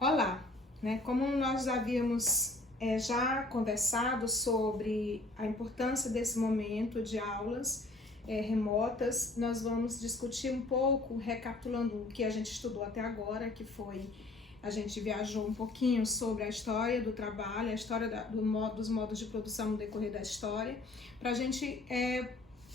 Olá, né? Como nós havíamos já conversado sobre a importância desse momento de aulas remotas, nós vamos discutir um pouco, recapitulando o que a gente estudou até agora, que foi, a gente viajou um pouquinho sobre a história do trabalho, a história dos modos de produção no decorrer da história, para a gente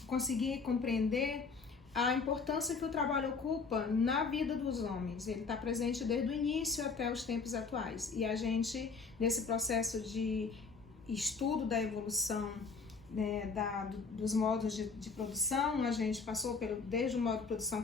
conseguir compreender a importância que o trabalho ocupa na vida dos homens. Ele está presente desde o início até os tempos atuais. E a gente, nesse processo de estudo da evolução, né, dos modos de produção, a gente passou desde o modo de produção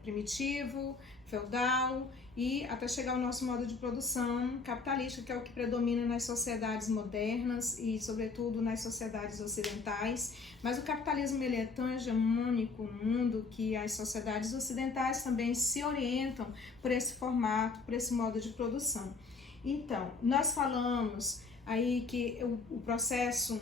primitivo, feudal, e até chegar ao nosso modo de produção capitalista, que é o que predomina nas sociedades modernas e, sobretudo, nas sociedades ocidentais. Mas o capitalismo ele é tão hegemônico no mundo que as sociedades ocidentais também se orientam por esse formato, por esse modo de produção. Então, nós falamos aí que o processo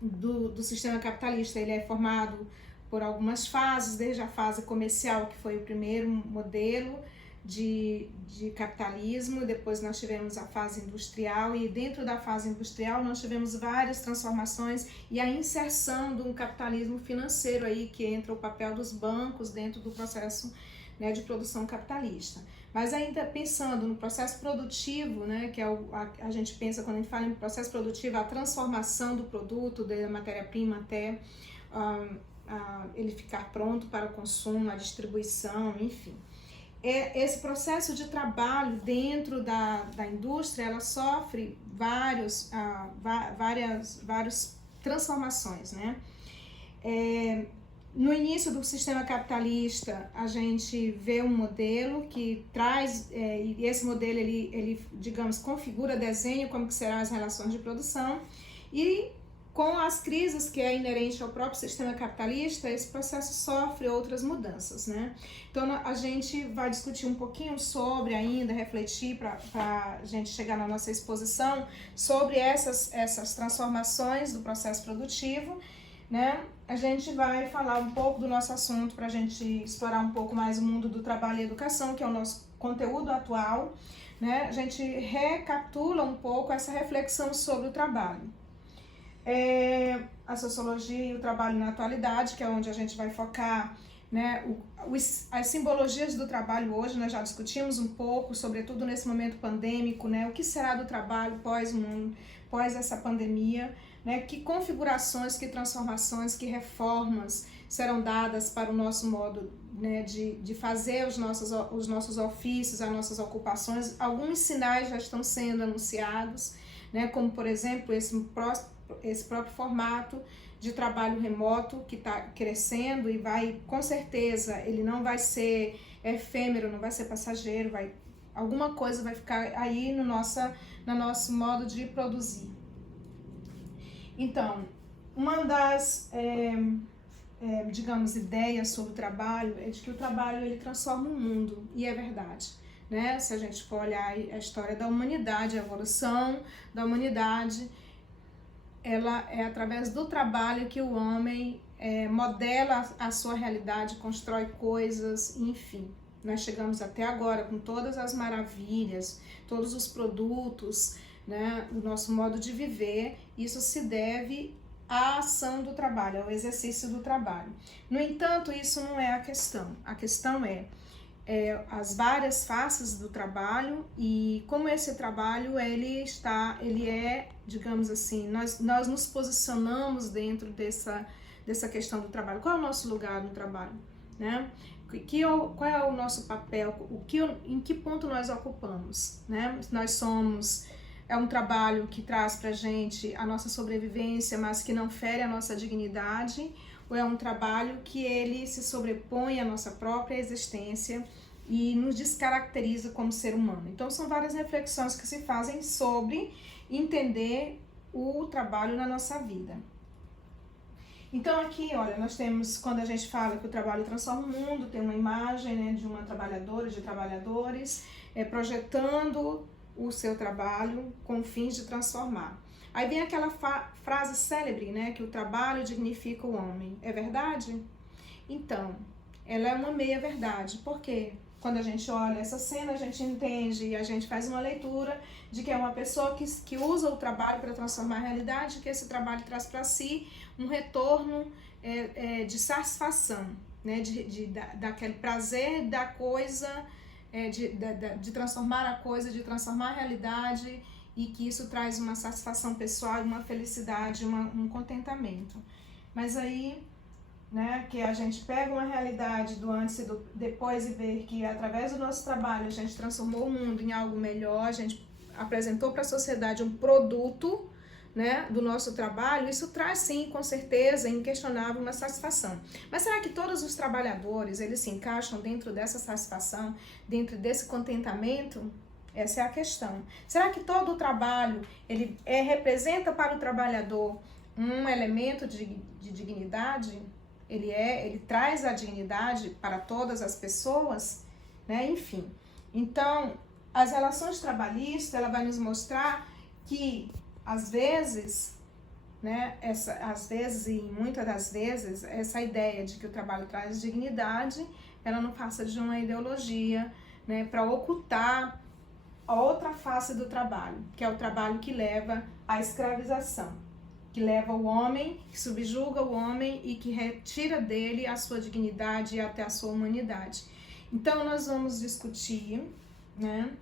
do sistema capitalista ele é formado por algumas fases, desde a fase comercial, que foi o primeiro modelo de capitalismo, depois nós tivemos a fase industrial, e dentro da fase industrial nós tivemos várias transformações e a inserção de um capitalismo financeiro aí, que entra o papel dos bancos dentro do processo, né, de produção capitalista. Mas ainda pensando no processo produtivo, né, que é a gente pensa quando a gente fala em processo produtivo, a transformação do produto, da matéria-prima até ele ficar pronto para o consumo, a distribuição, enfim. Esse processo de trabalho dentro da indústria, ela sofre várias transformações, né? No início do sistema capitalista, a gente vê um modelo que traz, e esse modelo, ele, digamos, configura, desenha como que serão as relações de produção, e com as crises que é inerente ao próprio sistema capitalista, esse processo sofre outras mudanças, né? Então, a gente vai discutir um pouquinho sobre ainda, refletir para a gente chegar na nossa exposição sobre essas transformações do processo produtivo, né? A gente vai falar um pouco do nosso assunto para a gente explorar um pouco mais o mundo do trabalho e educação, que é o nosso conteúdo atual, né? A gente recapitula um pouco essa reflexão sobre o trabalho. A sociologia e o trabalho na atualidade, que é onde a gente vai focar, né, as simbologias do trabalho hoje. Nós já discutimos um pouco, sobretudo nesse momento pandêmico, né, o que será do trabalho pós essa pandemia, né, que configurações, que transformações, que reformas serão dadas para o nosso modo, né, de fazer os nossos ofícios, as nossas ocupações. Alguns sinais já estão sendo anunciados, né, como, por exemplo, esse próprio formato de trabalho remoto que está crescendo e vai, com certeza, ele não vai ser efêmero, não vai ser passageiro, alguma coisa vai ficar aí no nosso modo de produzir. Então, uma das, digamos, ideias sobre o trabalho é de que o trabalho ele transforma o mundo, e é verdade, né? Se a gente for olhar a história da humanidade, a evolução da humanidade, ela é através do trabalho que o homem modela a sua realidade, constrói coisas, enfim. Nós chegamos até agora com todas as maravilhas, todos os produtos, né, o nosso modo de viver. Isso se deve à ação do trabalho, ao exercício do trabalho. No entanto, isso não é a questão. A questão é as várias faces do trabalho e como esse trabalho ele é, digamos assim, nós nos posicionamos dentro dessa questão do trabalho. Qual é o nosso lugar no trabalho, né? Qual é o nosso papel? Em que ponto nós ocupamos, né? Nós somos um trabalho que traz pra gente a nossa sobrevivência, mas que não fere a nossa dignidade, ou é um trabalho que ele se sobrepõe à nossa própria existência e nos descaracteriza como ser humano? Então, são várias reflexões que se fazem sobre entender o trabalho na nossa vida. Então, aqui, olha, nós temos, quando a gente fala que o trabalho transforma o mundo, tem uma imagem, né, de uma trabalhadora, de trabalhadores, projetando o seu trabalho com fins de transformar. Aí vem aquela frase célebre, né, que o trabalho dignifica o homem. É verdade? Então, ela é uma meia-verdade. Por quê? quando a gente olha essa cena, a gente entende e a gente faz uma leitura de que é uma pessoa que usa o trabalho para transformar a realidade, que esse trabalho traz para si um retorno de satisfação, né? Daquele prazer da coisa, de transformar a coisa, de transformar a realidade, e que isso traz uma satisfação pessoal, uma felicidade, um contentamento. Mas aí, né, que a gente pega uma realidade do antes e do depois e ver que através do nosso trabalho a gente transformou o mundo em algo melhor, a gente apresentou para a sociedade um produto, né, do nosso trabalho, isso traz sim, com certeza, inquestionável, uma satisfação. Mas será que todos os trabalhadores, eles se encaixam dentro dessa satisfação, dentro desse contentamento? Essa é a questão. Será que todo o trabalho, ele representa para o trabalhador um elemento de dignidade? Ele traz a dignidade para todas as pessoas, né? Enfim. Então, as relações trabalhistas, ela vai nos mostrar que, às vezes, né, às vezes e muitas das vezes, essa ideia de que o trabalho traz dignidade, ela não passa de uma ideologia, né, para ocultar a outra face do trabalho, que é o trabalho que leva à escravização, que leva o homem, que subjuga o homem e que retira dele a sua dignidade e até a sua humanidade. Então, nós vamos discutir, né?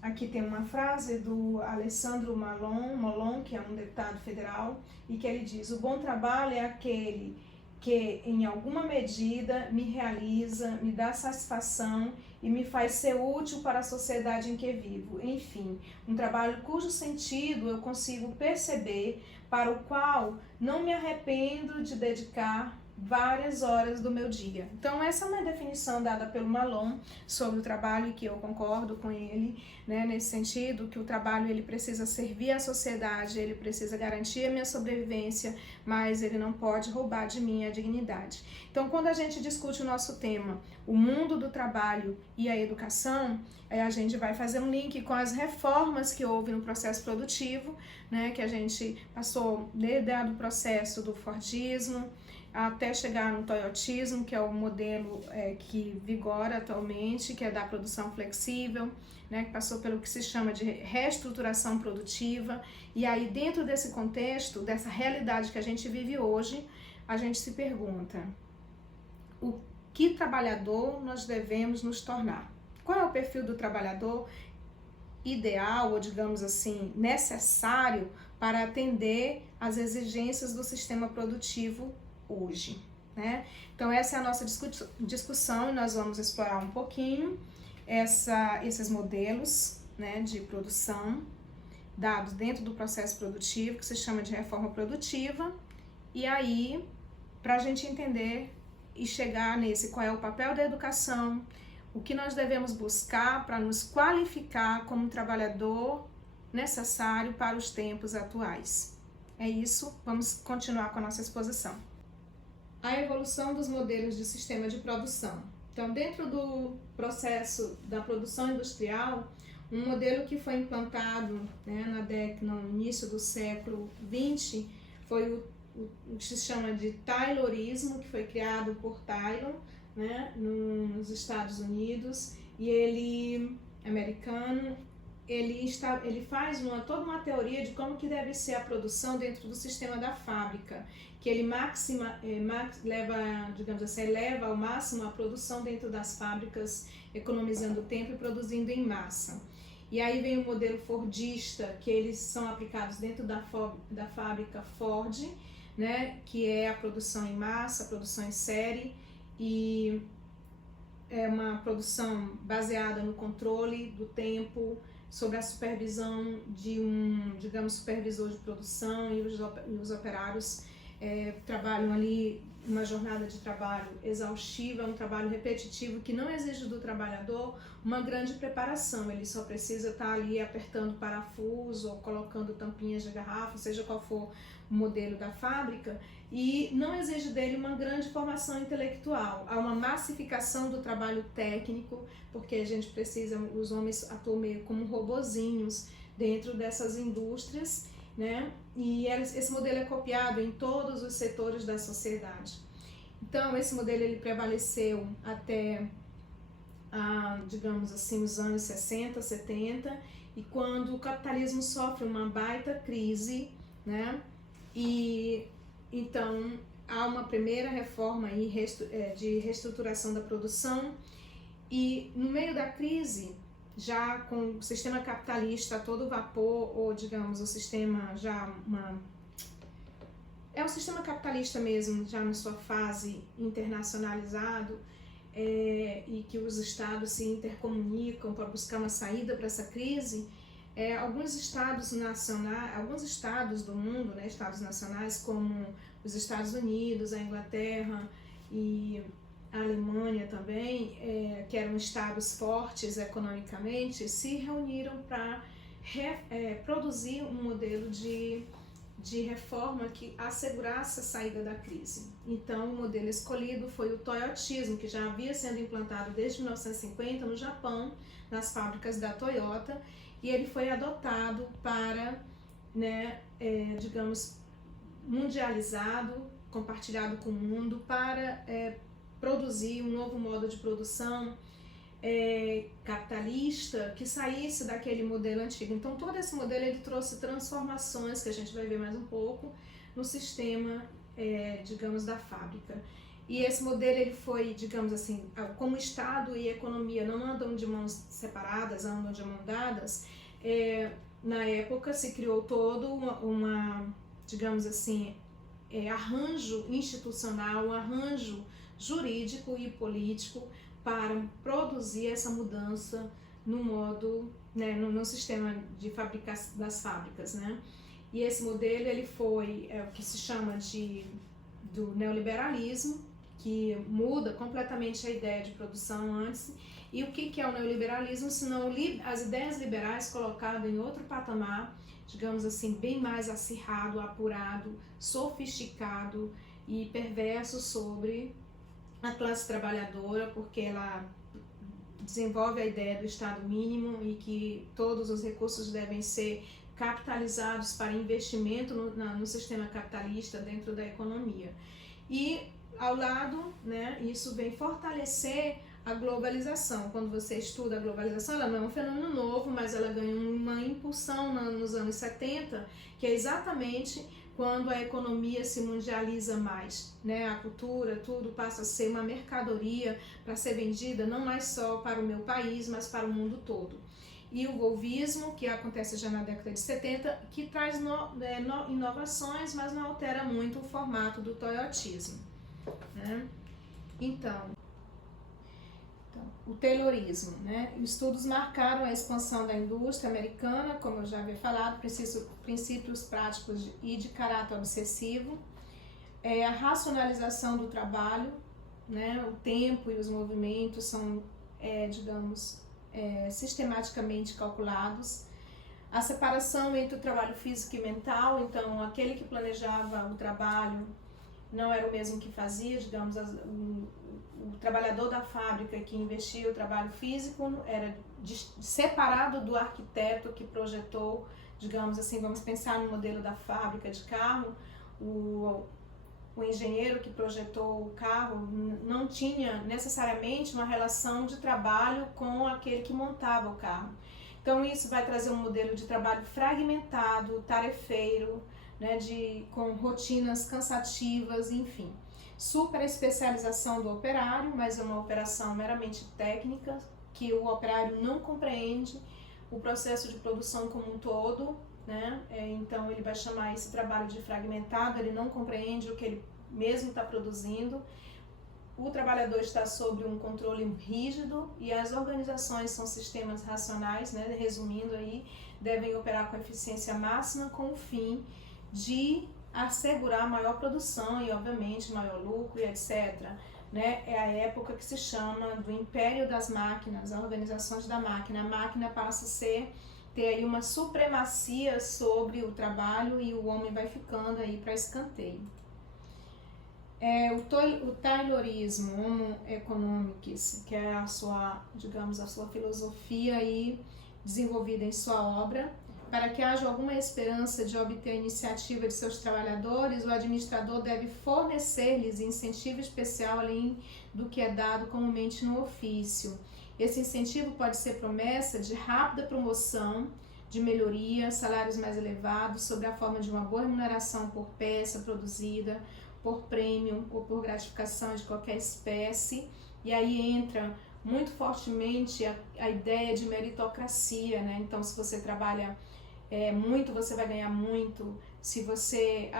Aqui tem uma frase do Alessandro Molon, que é um deputado federal, e que ele diz: o bom trabalho é aquele que, em alguma medida, me realiza, me dá satisfação e me faz ser útil para a sociedade em que vivo. Enfim, um trabalho cujo sentido eu consigo perceber, para o qual não me arrependo de dedicar várias horas do meu dia. Então, essa é uma definição dada pelo Molon sobre o trabalho, e que eu concordo com ele, né, nesse sentido, que o trabalho ele precisa servir à sociedade, ele precisa garantir a minha sobrevivência, mas ele não pode roubar de mim a dignidade. Então, quando a gente discute o nosso tema, o mundo do trabalho e a educação, a gente vai fazer um link com as reformas que houve no processo produtivo, né, que a gente passou desde o processo do Fordismo até chegar no Toyotismo, que é o modelo que vigora atualmente, que é da produção flexível, né, que passou pelo que se chama de reestruturação produtiva. E aí, dentro desse contexto, dessa realidade que a gente vive hoje, a gente se pergunta: o que trabalhador nós devemos nos tornar? Qual é o perfil do trabalhador ideal, ou digamos assim, necessário para atender às exigências do sistema produtivo hoje, né? Então, essa é a nossa discussão, e nós vamos explorar um pouquinho esses modelos, né, de produção dados dentro do processo produtivo, que se chama de reforma produtiva. E aí, para a gente entender e chegar nesse qual é o papel da educação, o que nós devemos buscar para nos qualificar como trabalhador necessário para os tempos atuais. É isso, vamos continuar com a nossa exposição. A evolução dos modelos de sistema de produção. Então, dentro do processo da produção industrial, um modelo que foi implantado, né, no início do século XX foi o que se chama de Taylorismo, que foi criado por Taylor, né, nos Estados Unidos, e ele, americano, ele faz toda uma teoria de como que deve ser a produção dentro do sistema da fábrica, que ele eleva ao máximo a produção dentro das fábricas, economizando tempo e produzindo em massa. E aí vem o modelo fordista, que eles são aplicados dentro da fábrica Ford, né, que é a produção em massa, a produção em série, e é uma produção baseada no controle do tempo, sob a supervisão de supervisor de produção, e os operários trabalham ali uma jornada de trabalho exaustiva, um trabalho repetitivo que não exige do trabalhador uma grande preparação. Ele só precisa estar ali apertando parafuso ou colocando tampinhas de garrafa, seja qual for o modelo da fábrica, e não exige dele uma grande formação intelectual. Há uma massificação do trabalho técnico, porque a gente precisa, os homens atuam meio como robozinhos dentro dessas indústrias, né? E esse modelo é copiado em todos os setores da sociedade. Então, esse modelo ele prevaleceu até digamos assim, os anos 60, 70, e quando o capitalismo sofre uma baita crise, né? E então há uma primeira reforma aí de reestruturação da produção, e no meio da crise, já com o sistema capitalista a todo vapor, ou digamos, o sistema é o sistema capitalista mesmo, já na sua fase internacionalizado, e que os estados se intercomunicam para buscar uma saída para essa crise, alguns estados do mundo, né, estados nacionais como os Estados Unidos, a Inglaterra e a Alemanha também, que eram estados fortes economicamente, se reuniram para produzir um modelo de reforma que assegurasse a saída da crise. Então, o modelo escolhido foi o toyotismo, que já havia sendo implantado desde 1950 no Japão, nas fábricas da Toyota, e ele foi adotado para, né, digamos, mundializado, compartilhado com o mundo, para produzir um novo modo de produção capitalista que saísse daquele modelo antigo. Então todo esse modelo ele trouxe transformações, que a gente vai ver mais um pouco, no sistema, digamos, da fábrica. E esse modelo ele foi, digamos assim, como Estado e economia não andam de mãos separadas, andam de mãos dadas, na época se criou todo digamos assim, arranjo institucional, um arranjo jurídico e político para produzir essa mudança no modo, né, no sistema de fabricação das fábricas, né? E esse modelo ele foi o que se chama do neoliberalismo, que muda completamente a ideia de produção antes. E o que é o neoliberalismo, senão as ideias liberais colocadas em outro patamar, digamos assim, bem mais acirrado, apurado, sofisticado e perverso sobre a classe trabalhadora, porque ela desenvolve a ideia do Estado mínimo e que todos os recursos devem ser capitalizados para investimento no sistema capitalista dentro da economia. E ao lado, né, isso vem fortalecer a globalização. Quando você estuda a globalização, ela não é um fenômeno novo, mas ela ganha uma impulsão nos anos 70, que é exatamente quando a economia se mundializa mais, né? A cultura, tudo passa a ser uma mercadoria para ser vendida não mais só para o meu país, mas para o mundo todo. E o golvismo, que acontece já na década de 70, que traz inovações, mas não altera muito o formato do toyotismo, né? Então, o Taylorismo, né? Estudos marcaram a expansão da indústria americana, como eu já havia falado, princípios práticos e de caráter obsessivo, a racionalização do trabalho, né? O tempo e os movimentos são, digamos, sistematicamente calculados, a separação entre o trabalho físico e mental. Então aquele que planejava o trabalho não era o mesmo que fazia, digamos, o trabalhador da fábrica que investia o trabalho físico era separado do arquiteto que projetou, digamos assim, vamos pensar no modelo da fábrica de carro, o engenheiro que projetou o carro não tinha necessariamente uma relação de trabalho com aquele que montava o carro. Então isso vai trazer um modelo de trabalho fragmentado, tarefeiro, né, com rotinas cansativas, enfim. Super especialização do operário, mas é uma operação meramente técnica, que o operário não compreende o processo de produção como um todo, né? Então ele vai chamar esse trabalho de fragmentado, ele não compreende o que ele mesmo está produzindo. O trabalhador está sob um controle rígido e as organizações são sistemas racionais, né? Resumindo aí, devem operar com eficiência máxima com o fim de assegurar maior produção e, obviamente, maior lucro e etc. Né? É a época que se chama do império das máquinas, as organizações da máquina. A máquina passa a ter aí uma supremacia sobre o trabalho e o homem vai ficando aí para escanteio. O Taylorismo, Homo economics, que é a sua filosofia aí desenvolvida em sua obra. Para que haja alguma esperança de obter a iniciativa de seus trabalhadores, o administrador deve fornecer-lhes incentivo especial além do que é dado comumente no ofício. Esse incentivo pode ser promessa de rápida promoção, de melhoria, salários mais elevados, sob a forma de uma boa remuneração por peça produzida, por prêmio ou por gratificação de qualquer espécie. E aí entra muito fortemente a ideia de meritocracia, né? Então, se você trabalha muito, você vai ganhar muito. Se você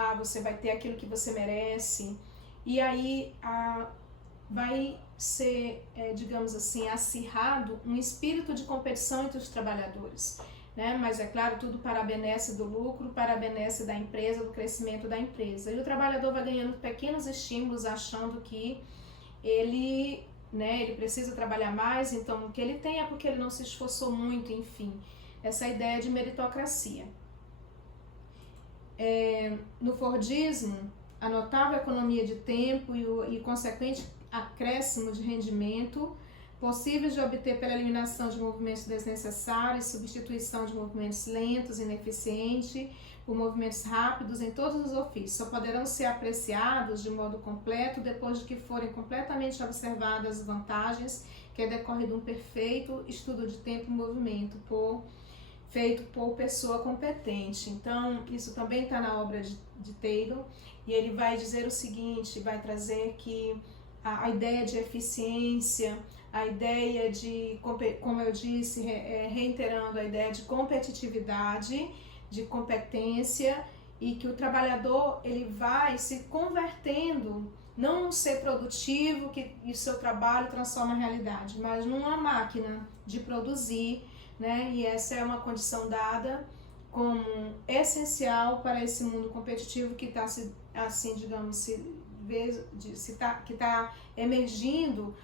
vai ter aquilo que você merece. E aí vai ser, digamos assim, acirrado um espírito de competição entre os trabalhadores, né? Mas é claro, tudo para a benesse do lucro, para a benesse da empresa, do crescimento da empresa. E o trabalhador vai ganhando pequenos estímulos, achando que ele precisa trabalhar mais, então o que ele tem é porque ele não se esforçou muito, enfim. Essa ideia de meritocracia. No Fordismo, a notável economia de tempo e consequente acréscimo de rendimento, possíveis de obter pela eliminação de movimentos desnecessários, substituição de movimentos lentos, ineficientes, por movimentos rápidos em todos os ofícios, só poderão ser apreciados de modo completo depois de que forem completamente observadas as vantagens que decorrem de um perfeito estudo de tempo e movimento feito por pessoa competente. Então, isso também está na obra de Taylor, e ele vai dizer o seguinte, vai trazer que a ideia de eficiência, a ideia de, como eu disse, reiterando a ideia de competitividade, de competência, e que o trabalhador ele vai se convertendo, não num ser produtivo, que o seu trabalho transforma a realidade, mas numa máquina de produzir, né? E essa é uma condição dada como essencial para esse mundo competitivo que está, assim, digamos, que está emergindo,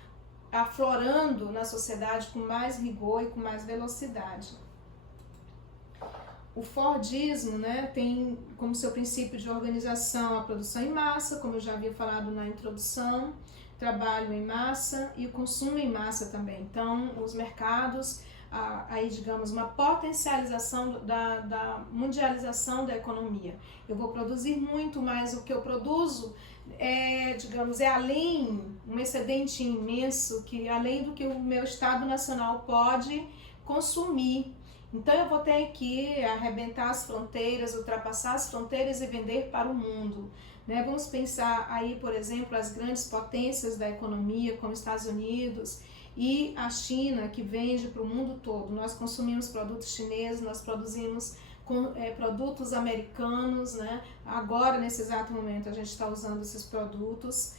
aflorando na sociedade com mais rigor e com mais velocidade. O Fordismo, né, tem como seu princípio de organização a produção em massa, como eu já havia falado na introdução, trabalho em massa e o consumo em massa também. Então, os mercados, aí digamos, uma potencialização da mundialização da economia. Eu vou produzir muito, mas o que eu produzo é além, um excedente imenso, que além do que o meu Estado Nacional pode consumir. Então eu vou ter que arrebentar as fronteiras, ultrapassar as fronteiras e vender para o mundo, né? Vamos pensar aí, por exemplo, as grandes potências da economia, como Estados Unidos e a China, que vende para o mundo todo. Nós consumimos produtos chineses, nós produzimos produtos americanos, né? Agora, nesse exato momento, a gente está usando esses produtos,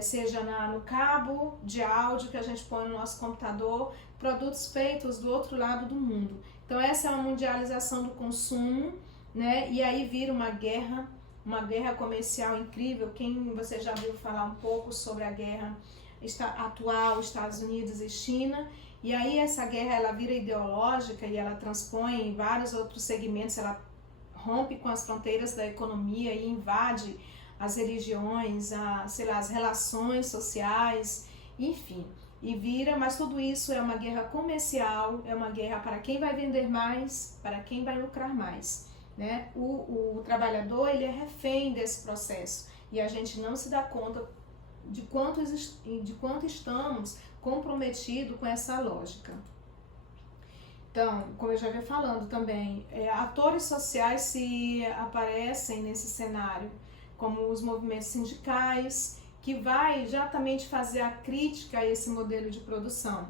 seja no cabo de áudio que a gente põe no nosso computador, produtos feitos do outro lado do mundo. Então essa é uma mundialização do consumo, né? E aí vira uma guerra comercial incrível. Você já ouviu falar um pouco sobre a guerra atual, Estados Unidos e China? E aí essa guerra ela vira ideológica e ela transpõe em vários outros segmentos, ela rompe com as fronteiras da economia e invade as religiões, as relações sociais, enfim. E mas tudo isso é uma guerra comercial, é uma guerra para quem vai vender mais, para quem vai lucrar mais, né? O trabalhador, ele é refém desse processo e a gente não se dá conta de quanto estamos comprometidos com essa lógica. Então, como eu já vinha falando também, atores sociais se aparecem nesse cenário, como os movimentos sindicais, que vai exatamente fazer a crítica a esse modelo de produção,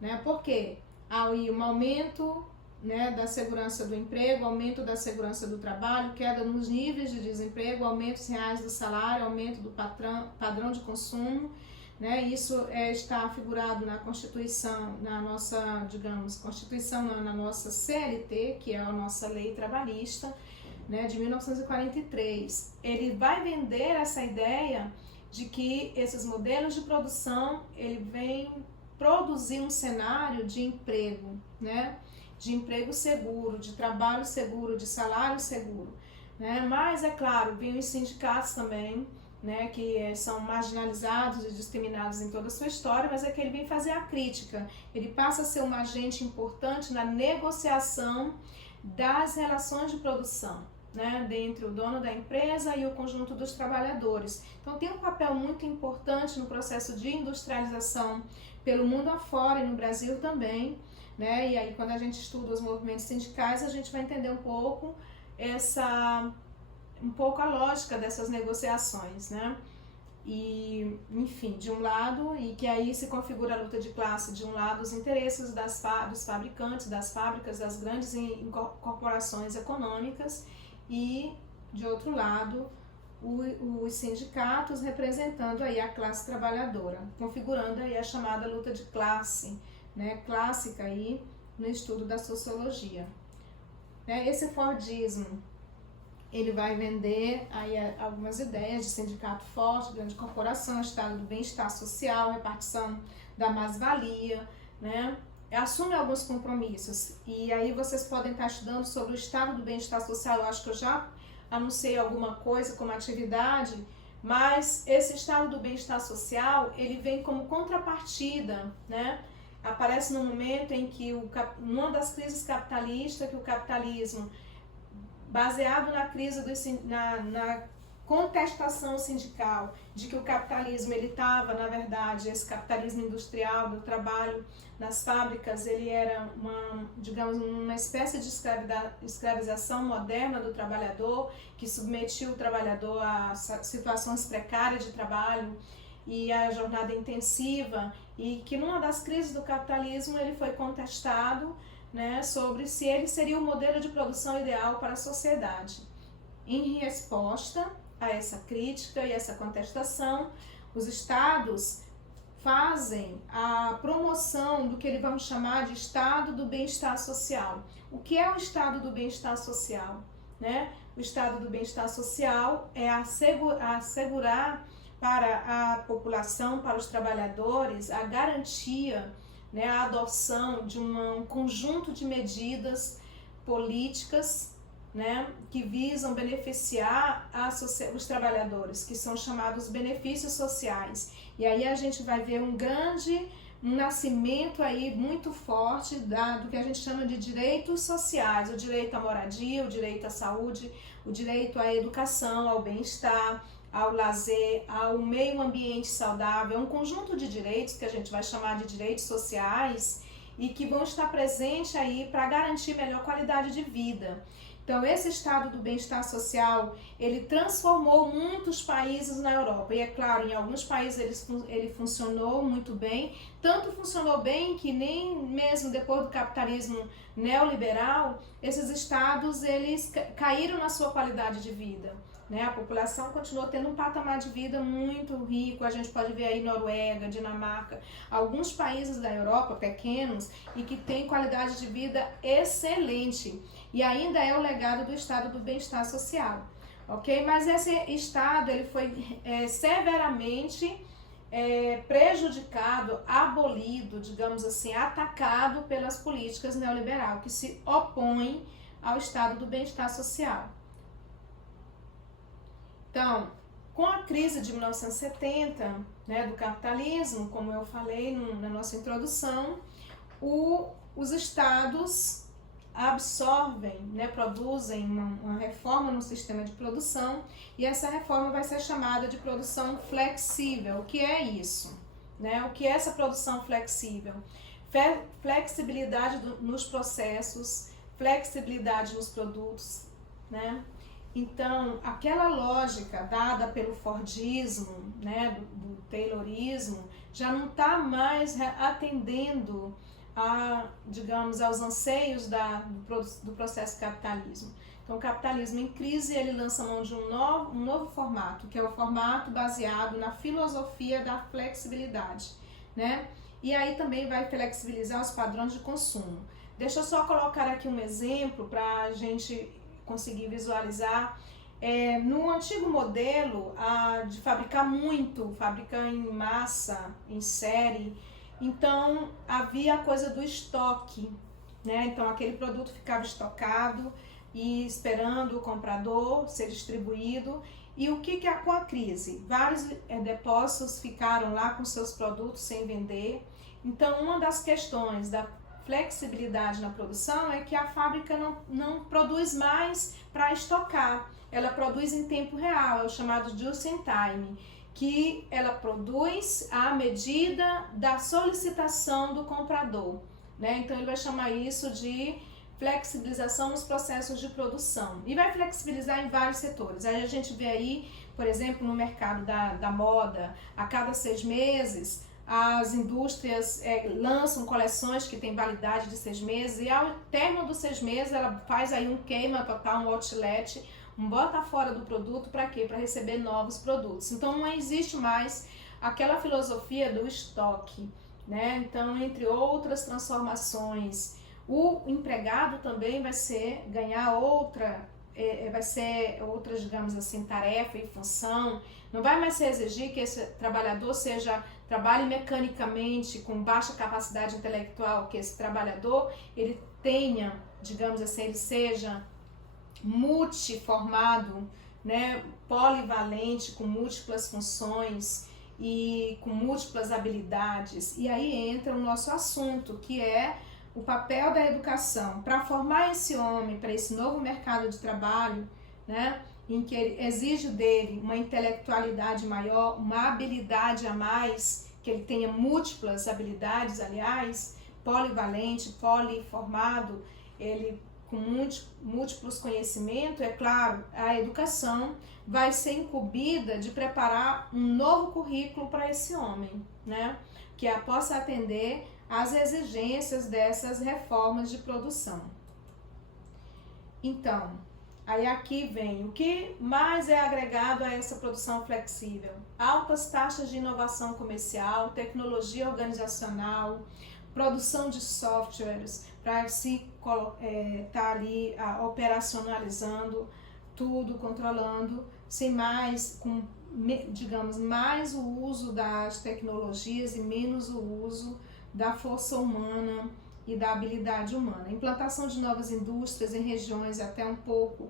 né? Porque há um aumento, né, da segurança do emprego, aumento da segurança do trabalho, queda nos níveis de desemprego, aumentos reais do salário, aumento do padrão de consumo, né? Isso está figurado na Constituição, na nossa, Constituição, na nossa CLT, que é a nossa lei trabalhista, né, de 1943. Ele vai vender essa ideia de que esses modelos de produção, ele vem produzir um cenário de emprego, né? De emprego seguro, de trabalho seguro, de salário seguro, né? Mas, é claro, vem os sindicatos também, né, que são marginalizados e discriminados em toda a sua história, mas é que ele vem fazer a crítica. Ele passa a ser um agente importante na negociação das relações de produção, né, entre o dono da empresa e o conjunto dos trabalhadores. Então tem um papel muito importante no processo de industrialização pelo mundo afora e no Brasil também, né? E aí quando a gente estuda os movimentos sindicais, a gente vai entender um pouco a lógica dessas negociações, né? E, enfim, de um lado, e que aí se configura a luta de classe, de um lado os interesses dos fabricantes, das fábricas, das grandes corporações econômicas, e de outro lado os sindicatos representando aí a classe trabalhadora, configurando aí a chamada luta de classe, né, clássica aí no estudo da sociologia. Esse Fordismo, ele vai vender aí algumas ideias de sindicato forte, grande corporação, estado do bem-estar social, repartição da mais-valia, né? Assume alguns compromissos. E aí vocês podem estar estudando sobre o estado do bem-estar social. Eu acho que eu já anunciei alguma coisa como atividade, mas esse estado do bem-estar social, ele vem como contrapartida, né? Aparece no momento em que, numa das crises capitalistas, que o capitalismo, baseado na crise, na contestação sindical, de que o capitalismo, ele estava, na verdade, esse capitalismo industrial, do trabalho nas fábricas, ele era uma espécie de escravização moderna do trabalhador, que submetia o trabalhador a situações precárias de trabalho e a jornada intensiva, e que numa das crises do capitalismo ele foi contestado, né, sobre se ele seria o modelo de produção ideal para a sociedade. Em resposta a essa crítica e essa contestação, os estados fazem a promoção do que eles vão chamar de estado do bem-estar social. O que é o estado do bem-estar social? Né? O estado do bem-estar social é assegurar para a população, para os trabalhadores, a garantia, né, a adoção de um conjunto de medidas políticas, né, que visam beneficiar os trabalhadores, que são chamados benefícios sociais. E aí a gente vai ver um nascimento aí muito forte do que a gente chama de direitos sociais, o direito à moradia, o direito à saúde, o direito à educação, ao bem-estar, ao lazer, ao meio ambiente saudável, um conjunto de direitos que a gente vai chamar de direitos sociais e que vão estar presentes aí para garantir melhor qualidade de vida. Então, esse estado do bem-estar social, ele transformou muitos países na Europa. E é claro, em alguns países ele funcionou muito bem, tanto funcionou bem que nem mesmo depois do capitalismo neoliberal, esses estados eles caíram na sua qualidade de vida. Né? A população continuou tendo um patamar de vida muito rico, a gente pode ver aí Noruega, Dinamarca, alguns países da Europa pequenos e que têm qualidade de vida excelente. E ainda é o legado do estado do bem-estar social, ok? Mas esse estado ele foi severamente prejudicado, abolido, digamos assim, atacado pelas políticas neoliberais, que se opõem ao estado do bem-estar social. Então, com a crise de 1970, né, do capitalismo, como eu falei na nossa introdução, os estados absorvem, né, produzem uma reforma no sistema de produção, e essa reforma vai ser chamada de produção flexível. O que é isso? Né? O que é essa produção flexível? Flexibilidade nos processos, flexibilidade nos produtos, né? Então, aquela lógica dada pelo Fordismo, né, do Taylorismo, já não está mais atendendo digamos, aos anseios do processo capitalismo. Então, o capitalismo em crise, ele lança mão de um novo formato, que é o formato baseado na filosofia da flexibilidade, né? E aí também vai flexibilizar os padrões de consumo. Deixa eu só colocar aqui um exemplo para a gente conseguir visualizar. No antigo modelo de fabricar em massa, em série, então havia a coisa do estoque, né? Então aquele produto ficava estocado e esperando o comprador ser distribuído. E o que com a crise? Vários depósitos ficaram lá com seus produtos sem vender. Então uma das questões da flexibilidade na produção é que a fábrica não produz mais para estocar, ela produz em tempo real, é o chamado just in time. que ela produz à medida da solicitação do comprador, né? Então ele vai chamar isso de flexibilização nos processos de produção e vai flexibilizar em vários setores. Aí a gente vê aí, por exemplo, no mercado da moda, a cada 6 meses as indústrias lançam coleções que têm validade de 6 meses e ao término dos 6 meses ela faz aí um queima total, um outlet, um bota fora do produto. Para quê? Para receber novos produtos. Então não existe mais aquela filosofia do estoque, né? Então, entre outras transformações, o empregado também vai ganhar outra, digamos assim, tarefa e função. Não vai mais se exigir que esse trabalhador trabalhe mecanicamente, com baixa capacidade intelectual, que esse trabalhador ele tenha, digamos assim, ele seja multiformado, né, polivalente, com múltiplas funções e com múltiplas habilidades. E aí entra o nosso assunto, que é o papel da educação para formar esse homem para esse novo mercado de trabalho, né, em que ele exige dele uma intelectualidade maior, uma habilidade a mais, que ele tenha múltiplas habilidades, aliás, polivalente, poliformado, ele com múltiplos conhecimentos. É claro, a educação vai ser incumbida de preparar um novo currículo para esse homem, né, que possa atender às exigências dessas reformas de produção. Então, aí aqui vem o que mais é agregado a essa produção flexível: altas taxas de inovação comercial, tecnologia organizacional, produção de softwares para se estar ali operacionalizando tudo, controlando, sem mais, digamos, mais o uso das tecnologias e menos o uso da força humana e da habilidade humana. Implantação de novas indústrias em regiões até um pouco,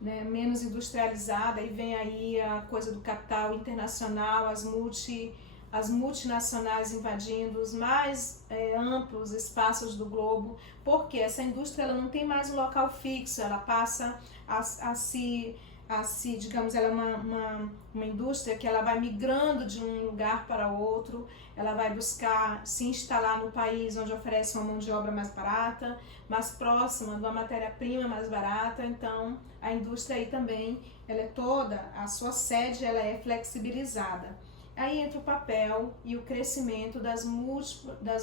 né, menos industrializada, e vem aí a coisa do capital internacional, as multinacionais invadindo os mais amplos espaços do globo, porque essa indústria ela não tem mais um local fixo, ela passa a se digamos, ela é uma indústria que ela vai migrando de um lugar para outro, ela vai buscar se instalar no país onde oferece uma mão de obra mais barata, mais próxima de uma matéria-prima mais barata. Então a indústria aí também, ela é toda, a sua sede ela é flexibilizada. Aí entra o papel e o crescimento das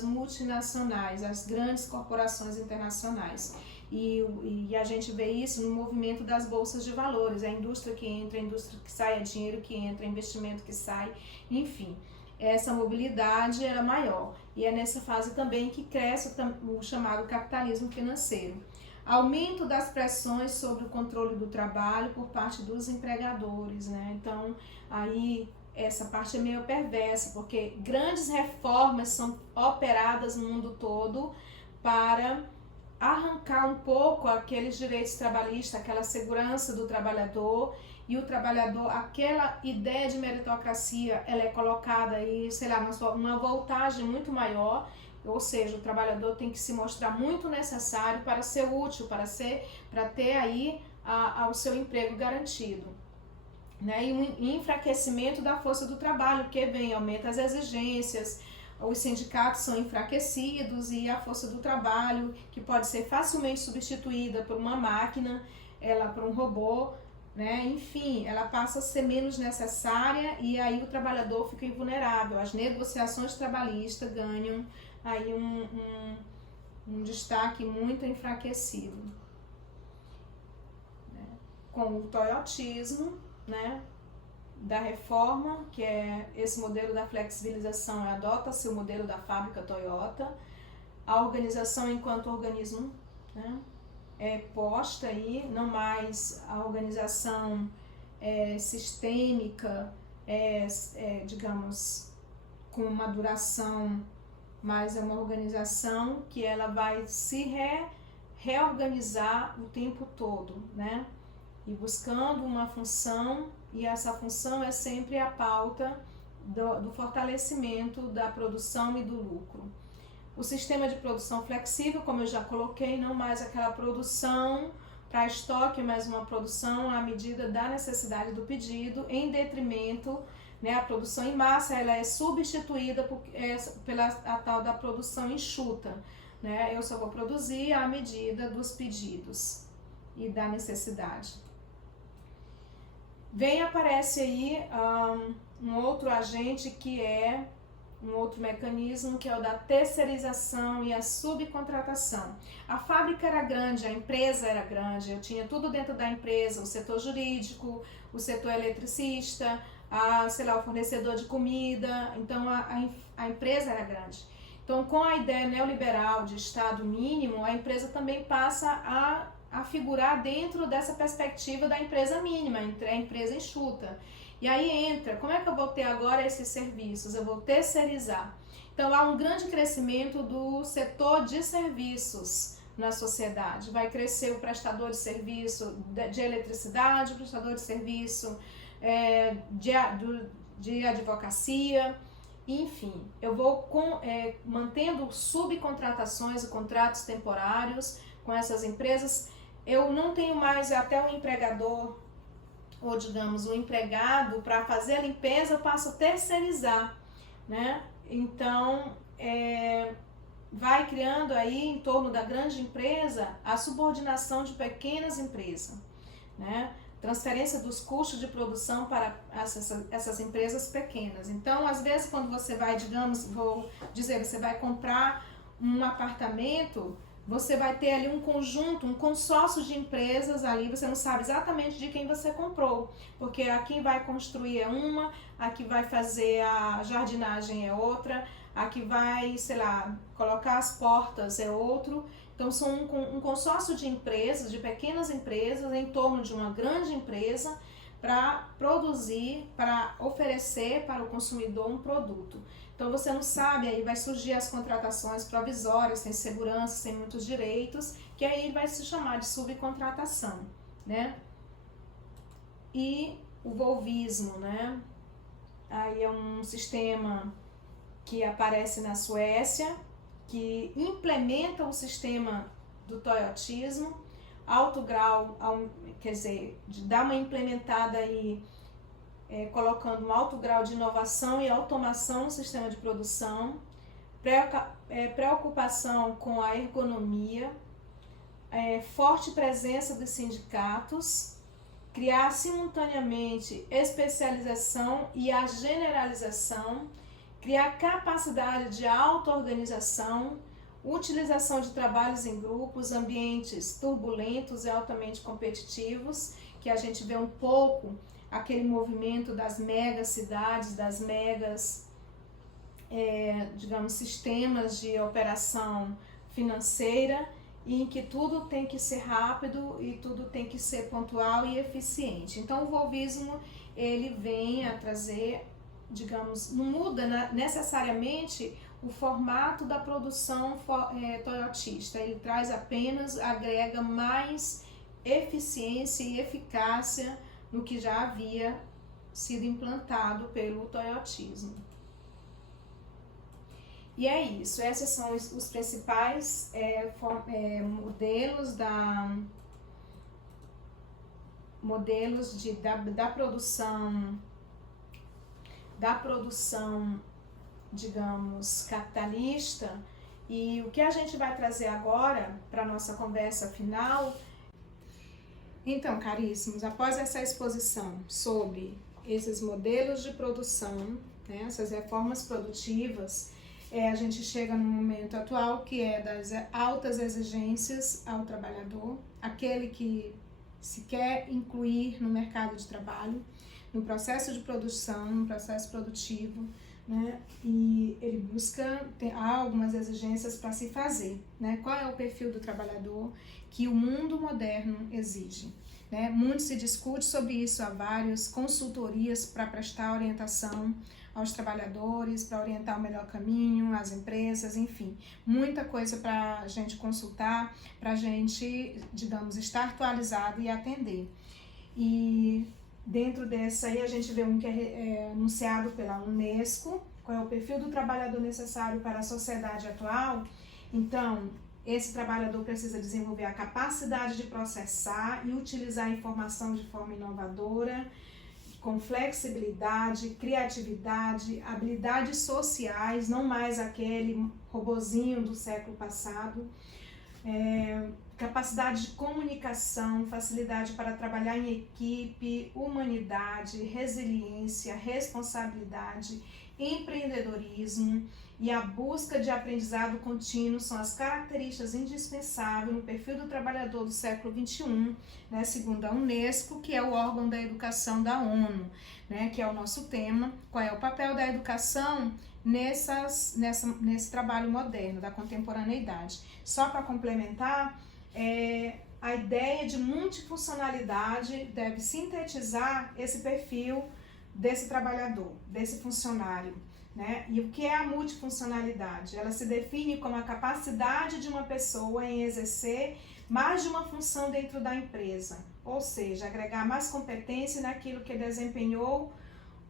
multinacionais, as grandes corporações internacionais. E a gente vê isso no movimento das bolsas de valores, a indústria que entra, a indústria que sai, é dinheiro que entra, investimento que sai, enfim. Essa mobilidade é maior. E é nessa fase também que cresce o chamado capitalismo financeiro. Aumento das pressões sobre o controle do trabalho por parte dos empregadores, né? Então, aí essa parte é meio perversa, porque grandes reformas são operadas no mundo todo para arrancar um pouco aqueles direitos trabalhistas, aquela segurança do trabalhador, e o trabalhador, aquela ideia de meritocracia, ela é colocada aí, sei lá, numa voltagem muito maior, ou seja, o trabalhador tem que se mostrar muito necessário para ser útil, para ter aí o seu emprego garantido, né? E um enfraquecimento da força do trabalho, que aumenta as exigências, os sindicatos são enfraquecidos e a força do trabalho, que pode ser facilmente substituída por uma máquina, por um robô, né? Enfim, ela passa a ser menos necessária e aí o trabalhador fica invulnerável. As negociações trabalhistas ganham aí um destaque muito enfraquecido, né? Com o toyotismo, né, da reforma, que é esse modelo da flexibilização, adota-se o modelo da fábrica Toyota. A organização enquanto organismo, né, é posta aí, não mais a organização sistêmica, digamos, com uma duração, mas é uma organização que ela vai se reorganizar o tempo todo, né? E buscando uma função, e essa função é sempre a pauta do fortalecimento da produção e do lucro. O sistema de produção flexível, como eu já coloquei, não mais aquela produção para estoque, mas uma produção à medida da necessidade do pedido, em detrimento né? A produção em massa ela é substituída pela a tal da produção enxuta, né? Eu só vou produzir à medida dos pedidos e da necessidade. Aparece aí um outro agente que é um outro mecanismo, que é o da terceirização e a subcontratação. A fábrica era grande, a empresa era grande, eu tinha tudo dentro da empresa, o setor jurídico, o setor eletricista, o fornecedor de comida, então a empresa era grande. Então, com a ideia neoliberal de Estado mínimo, a empresa também passa a figurar dentro dessa perspectiva da empresa mínima, a empresa enxuta. E aí entra, como é que eu vou ter agora esses serviços? Eu vou terceirizar. Então há um grande crescimento do setor de serviços na sociedade. Vai crescer o prestador de serviço de eletricidade, o prestador de serviço de advocacia, enfim. Eu vou mantendo subcontratações e contratos temporários com essas empresas. Eu não tenho mais até o empregador, ou digamos, o empregado, para fazer a limpeza eu passo a terceirizar, né? Então, vai criando aí em torno da grande empresa a subordinação de pequenas empresas, né? Transferência dos custos de produção para essas empresas pequenas. Então, às vezes, quando você vai, digamos, você vai comprar um apartamento, você vai ter ali um conjunto, um consórcio de empresas ali, você não sabe exatamente de quem você comprou, porque a quem vai construir é uma, a que vai fazer a jardinagem é outra, a que vai, colocar as portas é outro. Então são um consórcio de empresas, de pequenas empresas, em torno de uma grande empresa, para produzir, para oferecer para o consumidor um produto. Então você não sabe, aí vai surgir as contratações provisórias, sem segurança, sem muitos direitos, que aí vai se chamar de subcontratação, né? E o volvismo, né? Aí é um sistema que aparece na Suécia, que implementa o sistema do toyotismo, alto grau, quer dizer, dá uma implementada aí, colocando um alto grau de inovação e automação no sistema de produção, preocupação com a ergonomia, forte presença dos sindicatos, criar simultaneamente especialização e a generalização, criar capacidade de auto-organização, utilização de trabalhos em grupos, ambientes turbulentos e altamente competitivos, que a gente vê um pouco aquele movimento das megas cidades, das megas, digamos, sistemas de operação financeira, em que tudo tem que ser rápido e tudo tem que ser pontual e eficiente. Então o volvismo, ele vem a trazer, digamos, não muda necessariamente o formato da produção toyotista, ele traz apenas, agrega mais eficiência e eficácia no que já havia sido implantado pelo toyotismo. E é isso, esses são os principais modelos da produção, digamos, capitalista. E o que a gente vai trazer agora para a nossa conversa final. Então, caríssimos, após essa exposição sobre esses modelos de produção, né, essas reformas produtivas, a gente chega no momento atual, que é das altas exigências ao trabalhador, aquele que se quer incluir no mercado de trabalho, no processo de produção, no processo produtivo, né? E ele busca, há algumas exigências para se fazer, né? Qual é o perfil do trabalhador que o mundo moderno exige, né? Muito se discute sobre isso, há várias consultorias para prestar orientação aos trabalhadores, para orientar o melhor caminho, às empresas, enfim, muita coisa para a gente consultar, para a gente, digamos, estar atualizado e atender. E dentro dessa aí a gente vê um que é anunciado pela Unesco, qual é o perfil do trabalhador necessário para a sociedade atual. Então, esse trabalhador precisa desenvolver a capacidade de processar e utilizar a informação de forma inovadora, com flexibilidade, criatividade, habilidades sociais, não mais aquele robozinho do século passado, capacidade de comunicação, facilidade para trabalhar em equipe, humanidade, resiliência, responsabilidade, empreendedorismo e a busca de aprendizado contínuo são as características indispensáveis no perfil do trabalhador do século XXI, né, segundo a Unesco, que é o órgão da educação da ONU, né, que é o nosso tema. Qual é o papel da educação nesse trabalho moderno, da contemporaneidade? Só para complementar, a ideia de multifuncionalidade deve sintetizar esse perfil desse trabalhador, desse funcionário, né? E o que é a multifuncionalidade? Ela se define como a capacidade de uma pessoa em exercer mais de uma função dentro da empresa, ou seja, agregar mais competência naquilo que desempenhou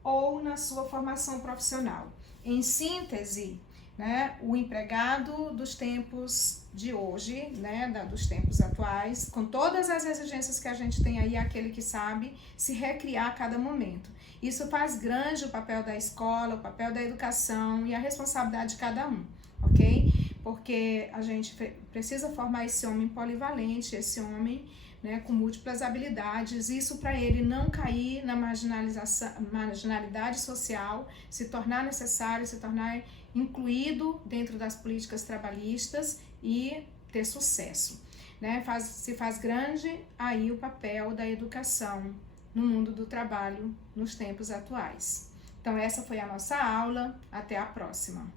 ou na sua formação profissional. Em síntese, né, o empregado dos tempos de hoje, né, dos tempos atuais, com todas as exigências que a gente tem aí, aquele que sabe se recriar a cada momento. Isso faz grande o papel da escola, o papel da educação e a responsabilidade de cada um, ok? Porque a gente precisa formar esse homem polivalente, esse homem, né, com múltiplas habilidades, isso para ele não cair na marginalidade social, se tornar necessário, se tornar incluído dentro das políticas trabalhistas e ter sucesso, né? Se faz grande aí o papel da educação no mundo do trabalho nos tempos atuais. Então essa foi a nossa aula, até a próxima.